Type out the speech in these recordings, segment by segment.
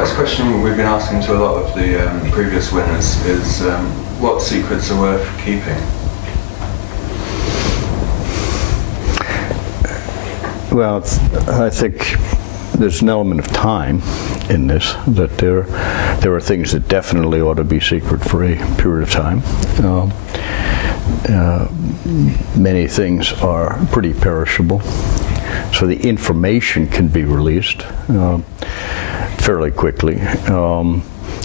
First question we've been asking to a lot of the previous winners is what secrets are worth keeping? Well, I think there's an element of time in this, that there are things that definitely ought to be secret for a period of time. Many things are pretty perishable, so the information can be released fairly quickly.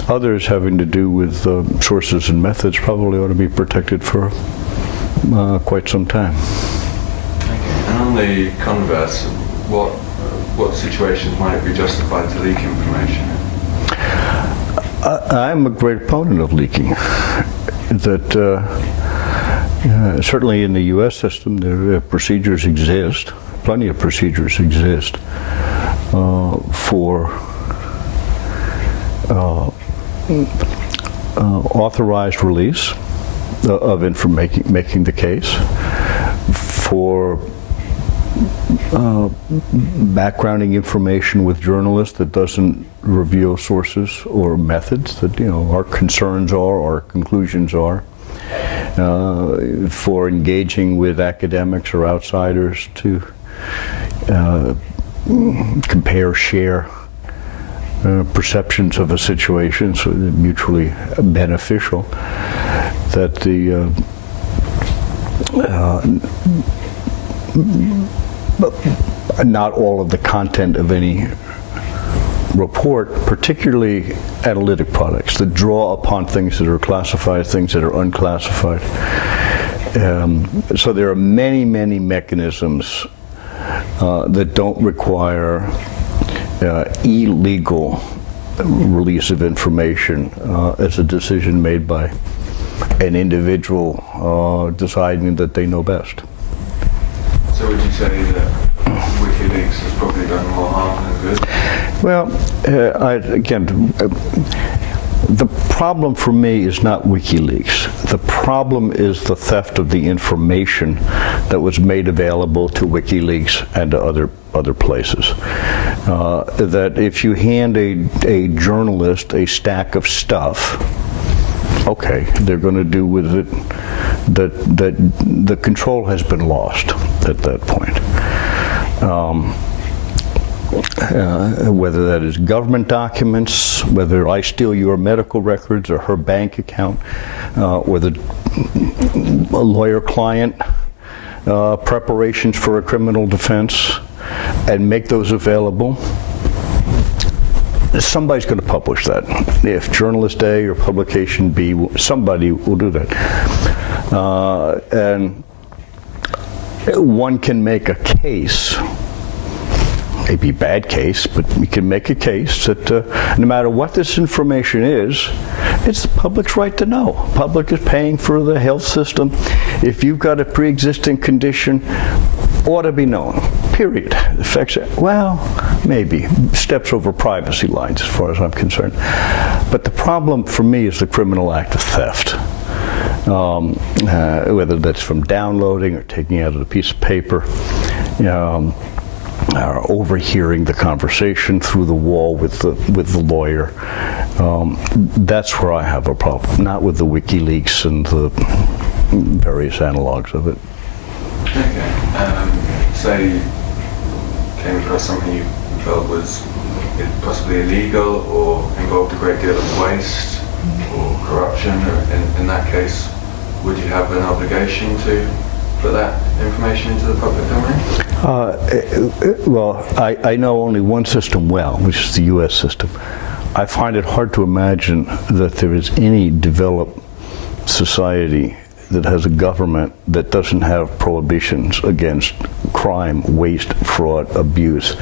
Others having to do with sources and methods probably ought to be protected for quite some time. And on the converse, what situations might it be justified to leak information? I'm a great opponent of leaking. That certainly in the U.S. system, there procedures exist, plenty of procedures exist for authorized release of information, making the case, for backgrounding information with journalists that doesn't reveal sources or methods that, our concerns are or conclusions are, for engaging with academics or outsiders to compare, share perceptions of a situation, so they're mutually beneficial, that the not all of the content of any report, particularly analytic products that draw upon things that are classified, things that are unclassified. So there are many, many mechanisms that don't require illegal release of information as a decision made by an individual deciding that they know best. So would you say that Wikileaks has probably done more harm than good? Well, the problem for me is not WikiLeaks. The problem is the theft of the information that was made available to WikiLeaks and to other places. That if you hand a journalist a stack of stuff, okay, they're going to do with it that the control has been lost at that point. Whether that is government documents, whether I steal your medical records or her bank account, whether a lawyer-client preparations for a criminal defense, and make those available, somebody's going to publish that. If journalist A or publication B, somebody will do that. And one can make a case, maybe a bad case, but you can make a case that no matter what this information is, it's the public's right to know. Public is paying for the health system. If you've got a pre-existing condition, ought to be known, period. Affects it, well, maybe. Steps over privacy lines as far as I'm concerned. But the problem for me is the criminal act of theft. Whether that's from downloading or taking out a piece of paper, or overhearing the conversation through the wall with the lawyer. That's where I have a problem, not with the WikiLeaks and the various analogs of it. Okay. Say you came across something you felt was possibly illegal or involved a great deal of waste or corruption. In that case, would you have an obligation to put that information into the public domain? Well, I know only one system well, which is the U.S. system. I find it hard to imagine that there is any developed society that has a government that doesn't have prohibitions against crime, waste, fraud, abuse,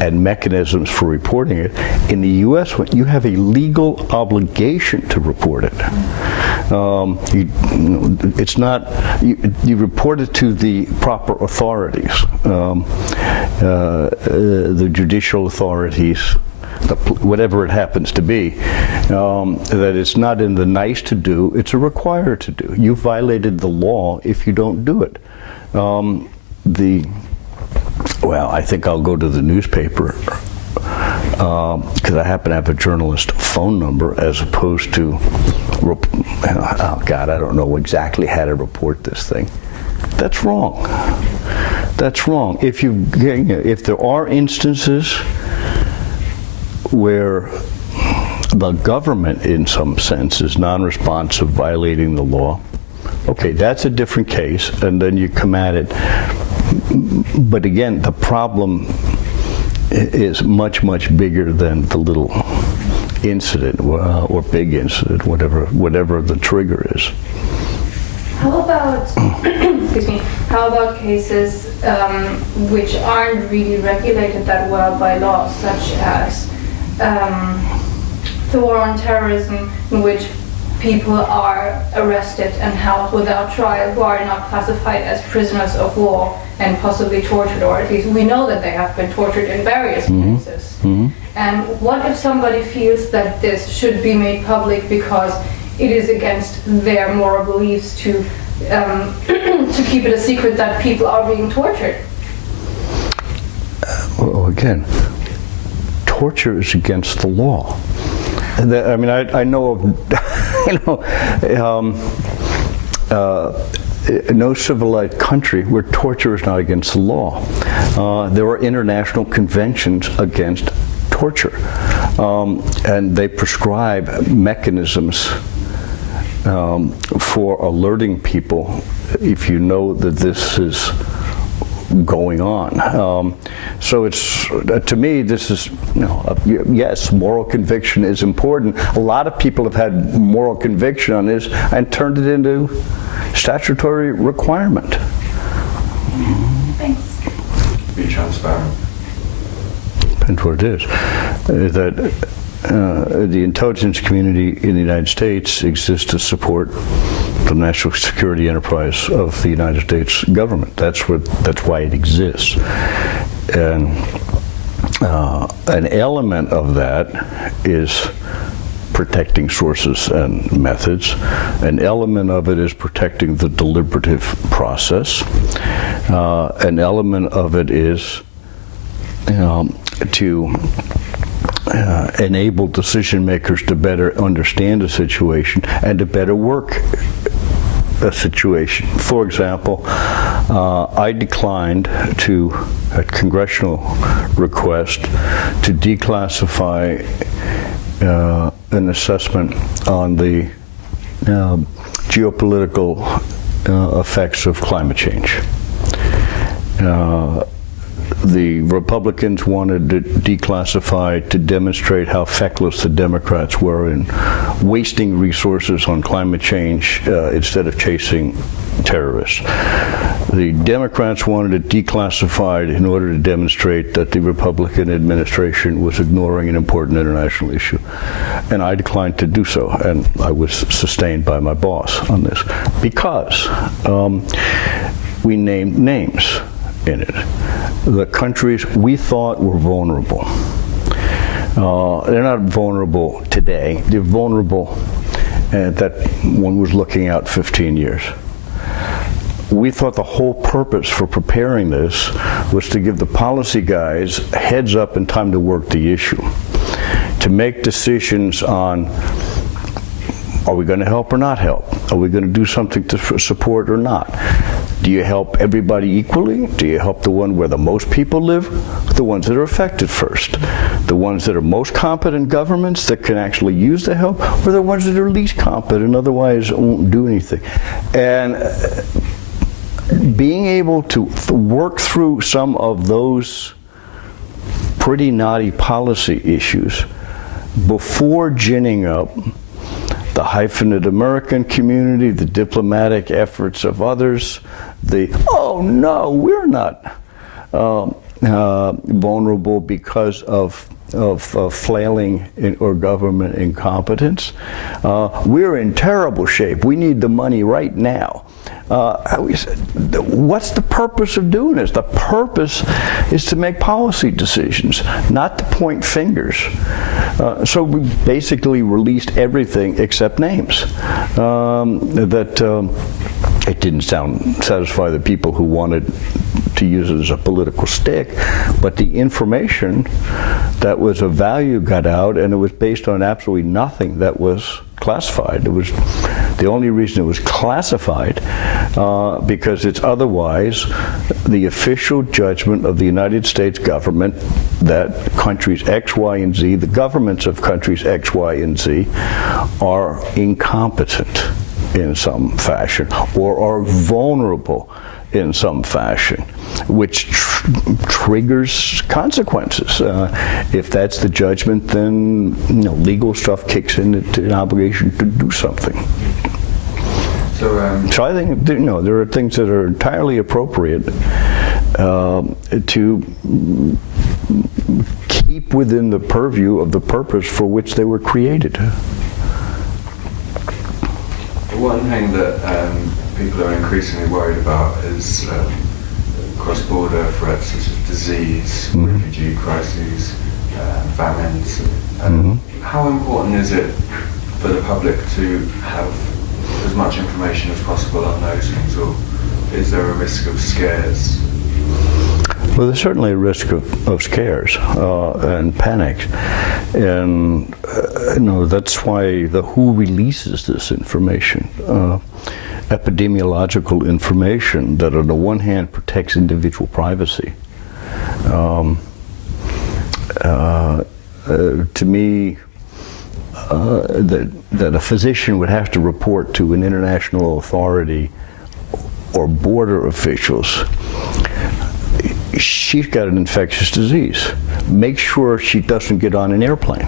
and mechanisms for reporting it. In the U.S., you have a legal obligation to report it. It's not, you report it to the proper authorities, the judicial authorities, whatever it happens to be, that it's not in the nice to do, it's a required to do. You violated the law if you don't do it. Well, I think I'll go to the newspaper. because I happen to have a journalist phone number as opposed to, oh God, I don't know exactly how to report this thing. That's wrong. That's wrong. If there are instances where the government, in some sense, is non-responsive, violating the law, okay, that's a different case, and then you come at it. But again, the problem is much, much bigger than the little incident or big incident, whatever the trigger is. How about, excuse me, how about cases which aren't really regulated that well by law, such as the war on terrorism, in which people are arrested and held without trial who are not classified as prisoners of war and possibly tortured, or at least we know that they have been tortured in various places. And what if somebody feels that this should be made public because it is against their moral beliefs to keep it a secret that people are being tortured? Well, again, torture is against the law. I mean, I know of, no civilized country where torture is not against the law. There are international conventions against torture, and they prescribe mechanisms for alerting people if you know that this is going on. So it's, to me, this is, yes, moral conviction is important. A lot of people have had moral conviction on this and turned it into statutory requirement. Thanks. Be transparent. Depends what it is. That the intelligence community in the United States exists to support the national security enterprise of the United States government. That's why it exists. And an element of that is protecting sources and methods. An element of it is protecting the deliberative process. An element of it is to enable decision makers to better understand a situation and to better work a situation. For example, I declined to, at congressional request, to declassify an assessment on the geopolitical effects of climate change. The Republicans wanted to declassify to demonstrate how feckless the Democrats were in wasting resources on climate change instead of chasing terrorists. The Democrats wanted it declassified in order to demonstrate that the Republican administration was ignoring an important international issue. And I declined to do so, and I was sustained by my boss on this because we named names in it. The countries we thought were vulnerable. They're not vulnerable today. They're vulnerable that one was looking out 15 years. We thought the whole purpose for preparing this was to give the policy guys heads up and time to work the issue, to make decisions on, are we going to help or not help? Are we going to do something to support or not? Do you help everybody equally? Do you help the one where the most people live? The ones that are affected first? The ones that are most competent governments that can actually use the help? Or the ones that are least competent and otherwise won't do anything? And being able to work through some of those pretty knotty policy issues before ginning up the hyphenate American community, the diplomatic efforts of others, oh no, we're not vulnerable because of flailing or government incompetence. We're in terrible shape. We need the money right now. What's the purpose of doing this? The purpose is to make policy decisions, not to point fingers. So we basically released everything except names. It didn't satisfy the people who wanted to use it as a political stick, but the information that was of value got out, and it was based on absolutely nothing that was classified. It was the only reason it was classified because it's otherwise the official judgment of the United States government that countries X, Y, and Z, the governments of countries X, Y, and Z, are incompetent in some fashion or are vulnerable in some fashion, which triggers consequences. If that's the judgment, then legal stuff kicks in, an obligation to do something. So I think there are things that are entirely appropriate to keep within the purview of the purpose for which they were created. One thing that people are increasingly worried about is cross-border threats such as disease, refugee crises, famines. How important is it for the public to have as much information as possible on those things, or is there a risk of scares? Well, there's certainly a risk of scares and panic, and that's why the WHO releases this information, epidemiological information that, on the one hand, protects individual privacy. To me, that a physician would have to report to an international authority or border officials, she's got an infectious disease. Make sure she doesn't get on an airplane.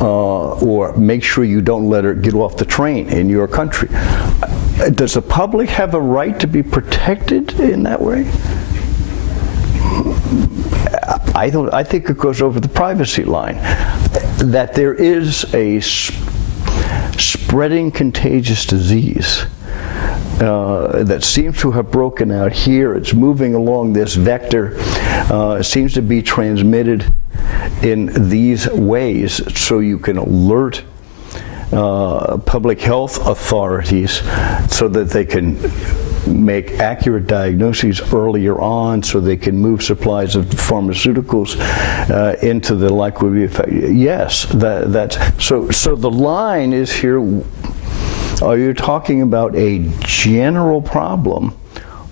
Or make sure you don't let her get off the train in your country. Does the public have a right to be protected in that way? I think it goes over the privacy line. That there is a spreading contagious disease that seems to have broken out here. It's moving along this vector. It seems to be transmitted in these ways, so you can alert public health authorities so that they can make accurate diagnoses earlier on, so they can move supplies of pharmaceuticals into the likely effect. Yes, that's so the line is here. Are you talking about a general problem,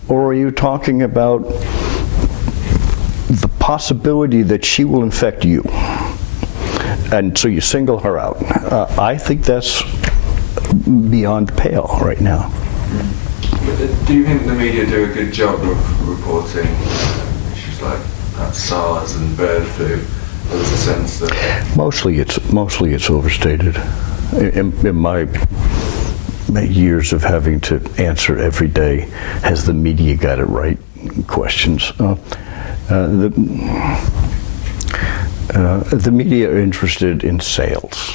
or are you talking about the possibility that she will infect you? And so you single her out. I think that's beyond pale right now. Do you think the media do a good job of reporting issues like SARS and bird flu? There's a sense that mostly it's overstated. In my years of having to answer every day, has the media got it right? Questions. The media are interested in sales.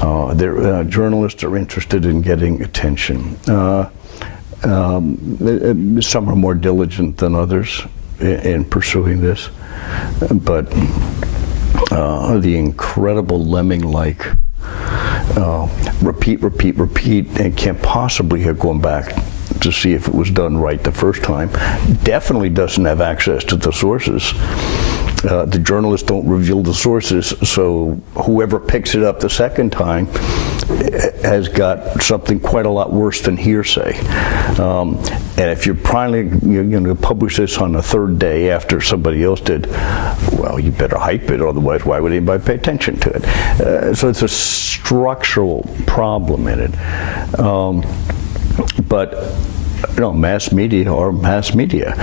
Journalists are interested in getting attention. Some are more diligent than others in pursuing this, but the incredible lemming-like repeat, and can't possibly have gone back to see if it was done right the first time, definitely doesn't have access to the sources. The journalists don't reveal the sources, so whoever picks it up the second time has got something quite a lot worse than hearsay. And if you're probably going to publish this on the third day after somebody else did, well, you better hype it, otherwise why would anybody pay attention to it? So it's a structural problem in it. But mass media are mass media,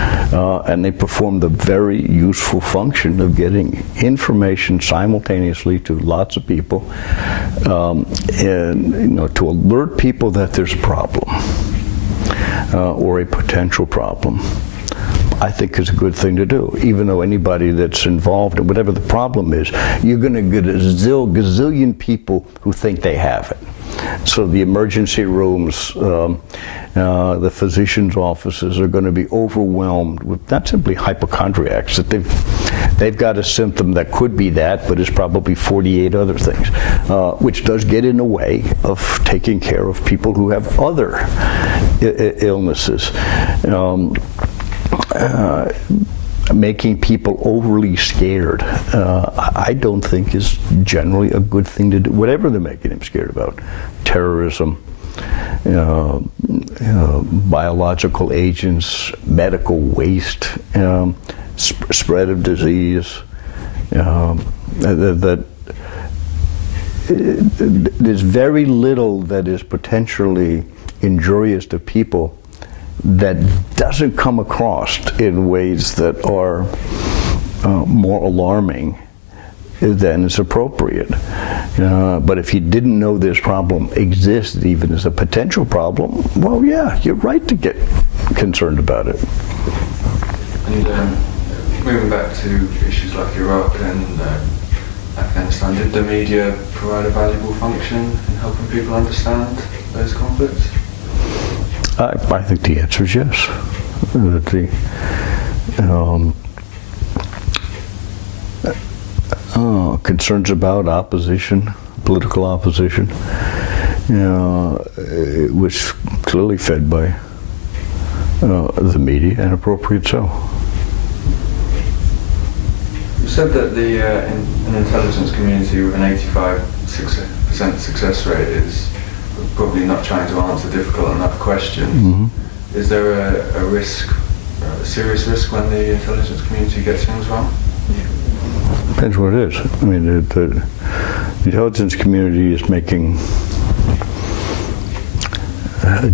and they perform the very useful function of getting information simultaneously to lots of people, and to alert people that there's a problem or a potential problem. I think is a good thing to do, even though anybody that's involved in whatever the problem is, you're going to get a gazillion people who think they have it. So the emergency rooms, the physicians' offices are going to be overwhelmed with not simply hypochondriacs, that they've got a symptom that could be that, but is probably 48 other things, which does get in the way of taking care of people who have other illnesses. making people overly scared, I don't think is generally a good thing to do, whatever they're making them scared about. Terrorism, biological agents, medical waste, spread of disease, that there's very little that is potentially injurious to people that doesn't come across in ways that are more alarming than is appropriate. But if you didn't know this problem existed even as a potential problem, well, yeah, you're right to get concerned about it. And moving back to issues like Iraq and Afghanistan, did the media provide a valuable function in helping people understand those conflicts? I think the answer is yes. That the concerns about opposition, political opposition, it was clearly fed by the media, and appropriate so. You said that an intelligence community with an 85% success rate is probably not trying to answer difficult enough questions. Mm-hmm. Is there a risk, a serious risk, when the intelligence community gets things wrong? Depends what it is. I mean, the intelligence community is making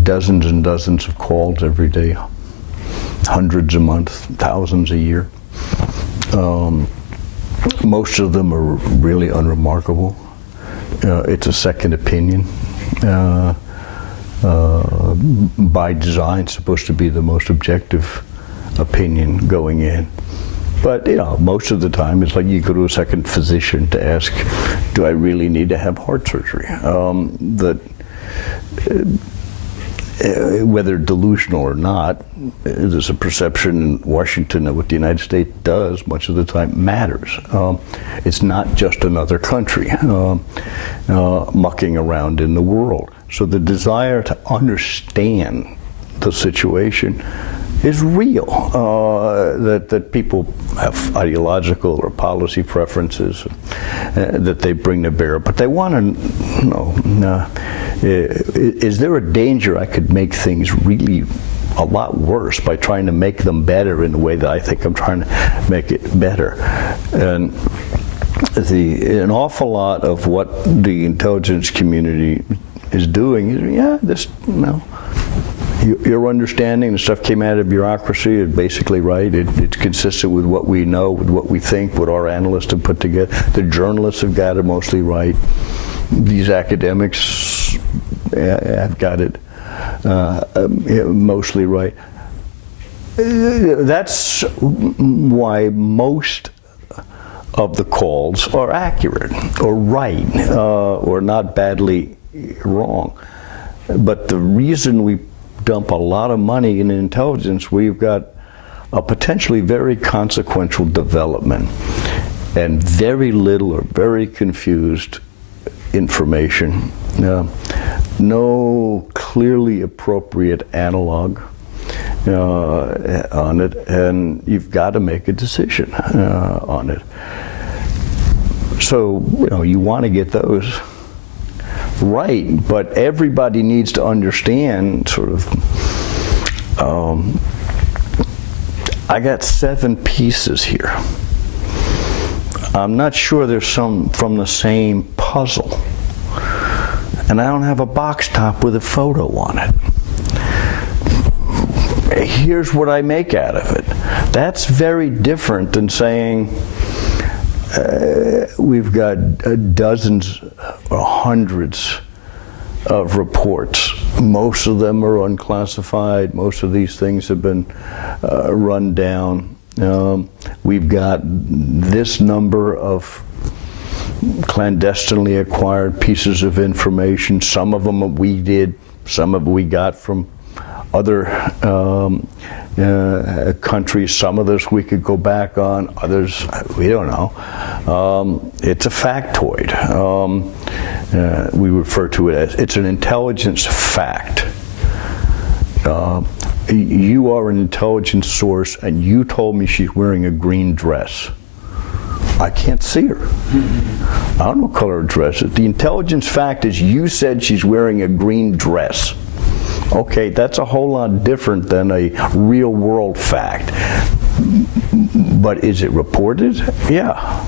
dozens and dozens of calls every day, hundreds a month, thousands a year. Most of them are really unremarkable. It's a second opinion. By design, supposed to be the most objective opinion going in. But most of the time it's like you go to a second physician to ask, do I really need to have heart surgery? Whether delusional or not, there's a perception in Washington that what the United States does much of the time matters. It's not just another country mucking around in the world. So the desire to understand the situation is real. That people have ideological or policy preferences that they bring to bear, but they want to know, is there a danger I could make things really a lot worse by trying to make them better in the way that I think I'm trying to make it better? And an awful lot of what the intelligence community is doing is, your understanding, the stuff came out of bureaucracy, is basically right. It's consistent with what we know, with what we think, what our analysts have put together. The journalists have got it mostly right. These academics have got it mostly right. That's why most of the calls are accurate or right or not badly wrong. But the reason we dump a lot of money in intelligence, we've got a potentially very consequential development and very little or very confused information. No clearly appropriate analog on it, and you've got to make a decision on it. So, you want to get those right, but everybody needs to understand sort of, I got 7 pieces here. I'm not sure there's some from the same puzzle. And I don't have a box top with a photo on it. Here's what I make out of it. That's very different than saying, we've got dozens or hundreds of reports. Most of them are unclassified. Most of these things have been run down. We've got this number of clandestinely acquired pieces of information. Some of them we did, some of them we got from other countries. Some of this we could go back on, others we don't know. It's a factoid. We refer to it as, it's an intelligence fact. you are an intelligence source and you told me she's wearing a green dress. I can't see her. I don't know what color her dress is. The intelligence fact is you said she's wearing a green dress. Okay, that's a whole lot different than a real world fact. But is it reported? Yeah.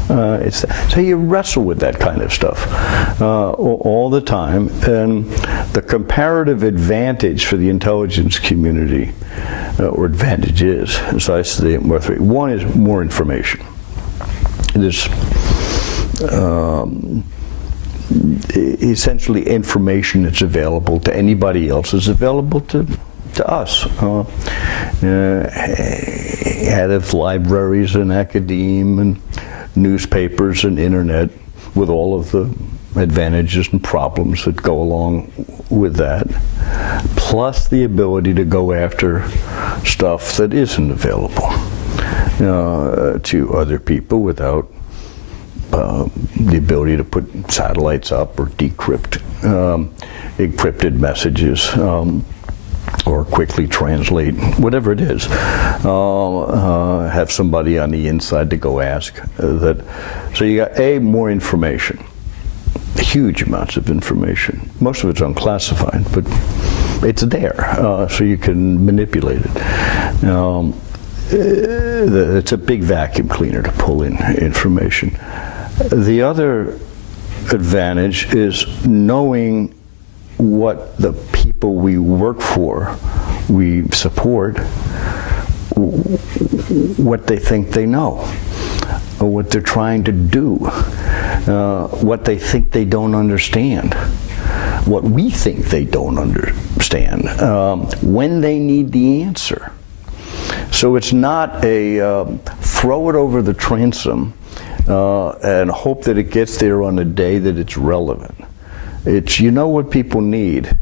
So you wrestle with that kind of stuff all the time. And the comparative advantage for the intelligence community, or advantages, as I say, one is more information. There's essentially information that's available to anybody else is available to us. Out of libraries and academe and newspapers and internet, with all of the advantages and problems that go along with that, plus the ability to go after stuff that isn't available to other people without the ability to put satellites up or decrypt encrypted messages or quickly translate, whatever it is. Have somebody on the inside to go ask that. So you got more information, huge amounts of information. Most of it's unclassified, but it's there, so you can manipulate it. It's a big vacuum cleaner to pull in information. The other advantage is knowing what the people we work for, we support, what they think they know, or what they're trying to do, what they think they don't understand, what we think they don't understand, when they need the answer. So it's not a throw it over the transom and hope that it gets there on the day that it's relevant. It's, you know what people need.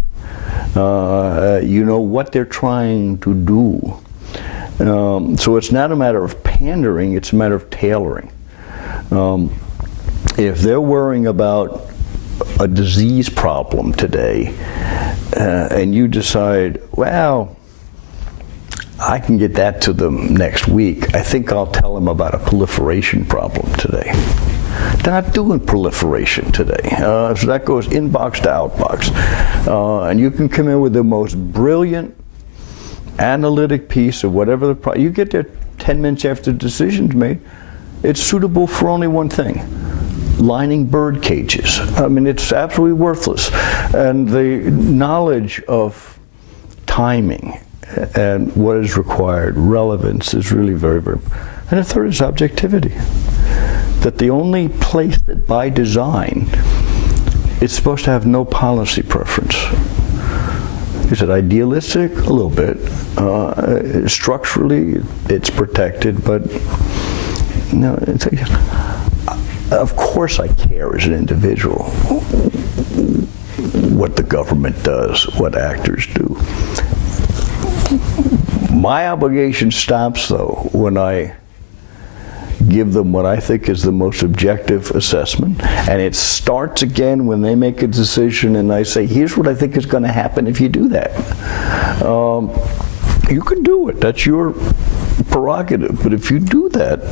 You know what they're trying to do. So it's not a matter of pandering, it's a matter of tailoring. If they're worrying about a disease problem today, and you decide, well, I can get that to them next week, I think I'll tell them about a proliferation problem today. They're not doing proliferation today. So that goes inbox to outbox. And you can come in with the most brilliant analytic piece of whatever the problem. You get there 10 minutes after the decision's made. It's suitable for only one thing: lining bird cages. I mean, it's absolutely worthless. And the knowledge of timing and what is required, relevance, is really very, very. And the third is objectivity. That the only place that by design it's supposed to have no policy preference. Is it idealistic? A little bit. Structurally, it's protected, but no. Of course, I care as an individual what the government does, what actors do. My obligation stops, though, when I give them what I think is the most objective assessment, and it starts again when they make a decision and I say, here's what I think is going to happen if you do that. You can do it, that's your prerogative, but if you do that,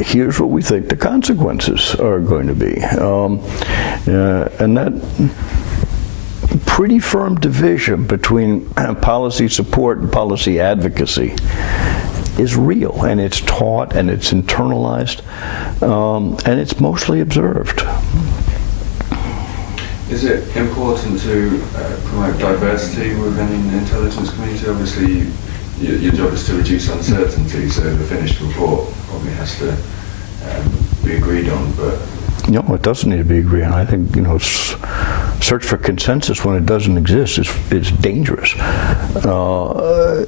here's what we think the consequences are going to be. And that pretty firm division between policy support and policy advocacy is real, and it's taught and it's internalized, and it's mostly observed. Is it important to promote diversity within the intelligence community? Obviously, your job is to reduce uncertainty, so the finished report probably has to be agreed on, but... No, it doesn't need to be agreed on. I think, search for consensus when it doesn't exist is dangerous.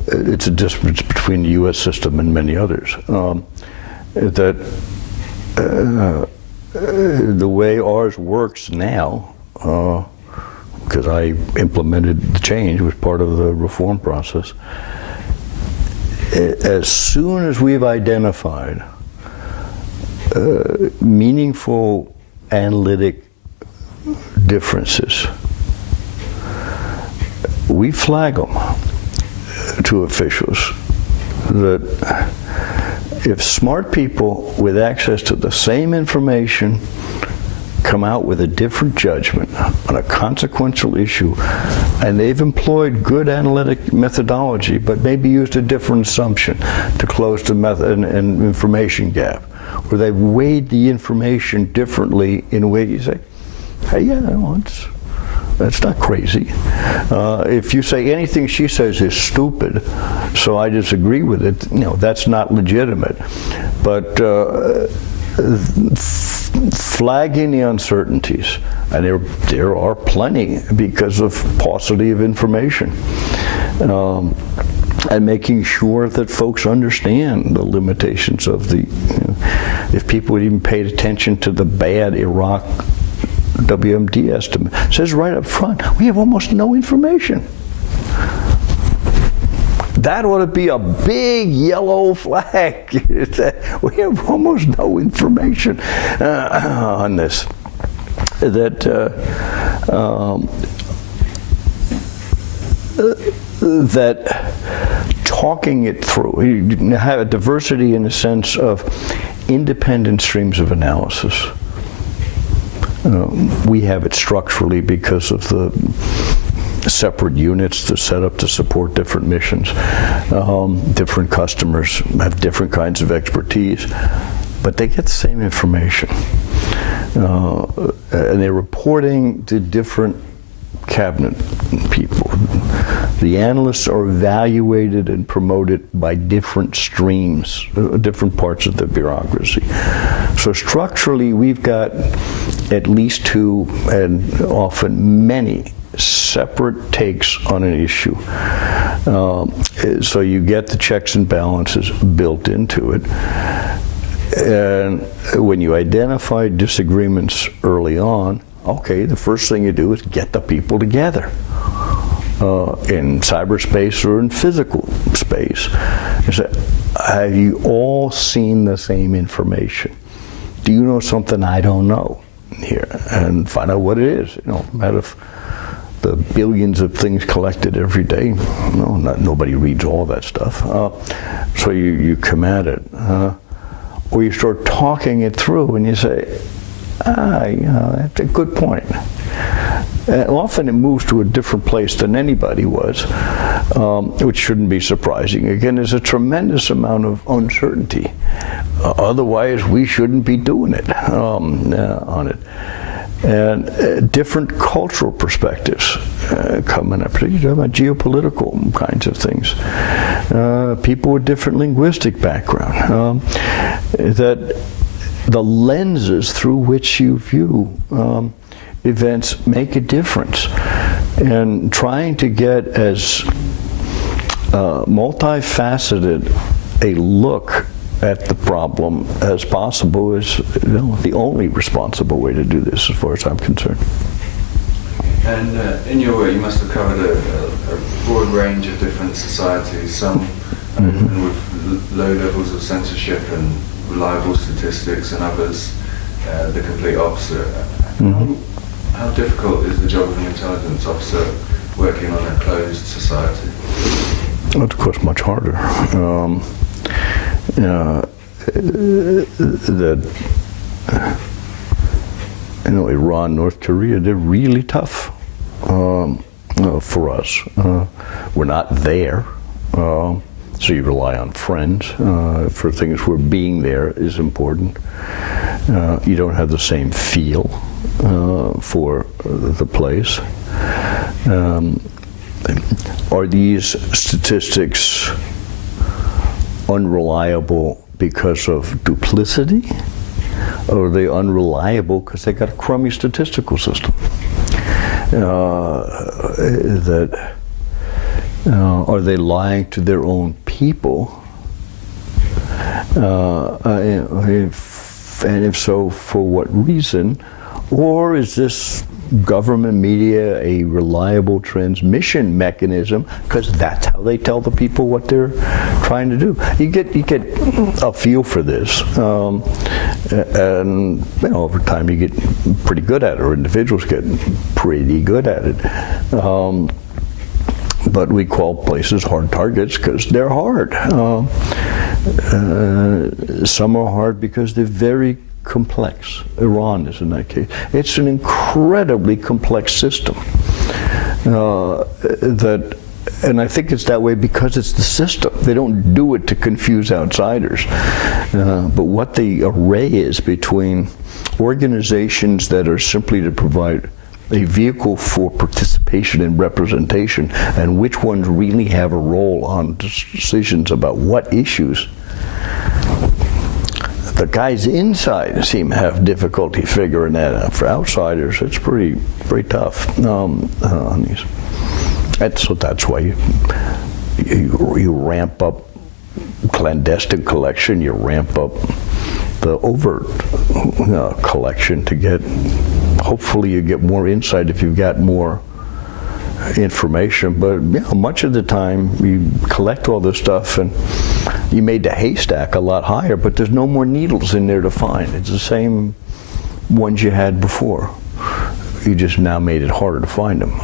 It's a difference between the U.S. system and many others. The way ours works now, because I implemented the change, was part of the reform process. As soon as we've identified meaningful analytic differences, we flag them to officials that if smart people with access to the same information come out with a different judgment on a consequential issue, and they've employed good analytic methodology, but maybe used a different assumption to close the method and information gap, or they've weighed the information differently in a way you say, hey, yeah, no, that's not crazy. If you say anything she says is stupid, so I disagree with it, that's not legitimate. But flagging the uncertainties, and there are plenty because of paucity of information, and making sure that folks understand the limitations of the, if people had even paid attention to the bad Iraq WMD estimate, it says right up front, we have almost no information. That ought to be a big yellow flag. We have almost no information on this. That talking it through, you have a diversity in the sense of independent streams of analysis. We have it structurally because of the separate units that set up to support different missions. Different customers have different kinds of expertise, but they get the same information. And they're reporting to different cabinet people. The analysts are evaluated and promoted by different streams, different parts of the bureaucracy. So structurally, we've got at least two, and often many, separate takes on an issue. So you get the checks and balances built into it. And when you identify disagreements early on, okay, the first thing you do is get the people together in cyberspace or in physical space. You say, have you all seen the same information? Do you know something I don't know here? And find out what it is. Out of the billions of things collected every day, nobody reads all that stuff. So you come at it. Or you start talking it through and you say, that's a good point. Often it moves to a different place than anybody was, which shouldn't be surprising. Again, there's a tremendous amount of uncertainty. Otherwise, we shouldn't be doing it on it. And different cultural perspectives come in, particularly about geopolitical kinds of things. People with different linguistic background. That the lenses through which you view events make a difference. And trying to get as multifaceted a look at the problem as possible is the only responsible way to do this, as far as I'm concerned. And in your work, you must have covered a broad range of different societies, some with low levels of censorship and reliable statistics, and others the complete opposite. How difficult is the job of an intelligence officer working on a closed society? Well, of course, much harder. Iran, North Korea, they're really tough for us. We're not there, so you rely on friends for things where being there is important. You don't have the same feel for the place. Are these statistics unreliable because of duplicity? Or are they unreliable because they got a crummy statistical system? Are they lying to their own people? And if so, for what reason? Or is this government media a reliable transmission mechanism because that's how they tell the people what they're trying to do? You get a feel for this, and over time you get pretty good at it, or individuals get pretty good at it. but we call places hard targets because they're hard. Some are hard because they're very complex. Iran is in that case. It's an incredibly complex system. And I think it's that way because it's the system. They don't do it to confuse outsiders. But what the array is between organizations that are simply to provide a vehicle for participation and representation, and which ones really have a role on decisions about what issues, the guys inside seem to have difficulty figuring that out. For outsiders, it's pretty tough on these. So that's why you ramp up clandestine collection, you ramp up the overt collection to get, hopefully you get more insight if you've got more information. But much of the time you collect all this stuff and you made the haystack a lot higher, but there's no more needles in there to find. It's the same ones you had before. You just now made it harder to find them.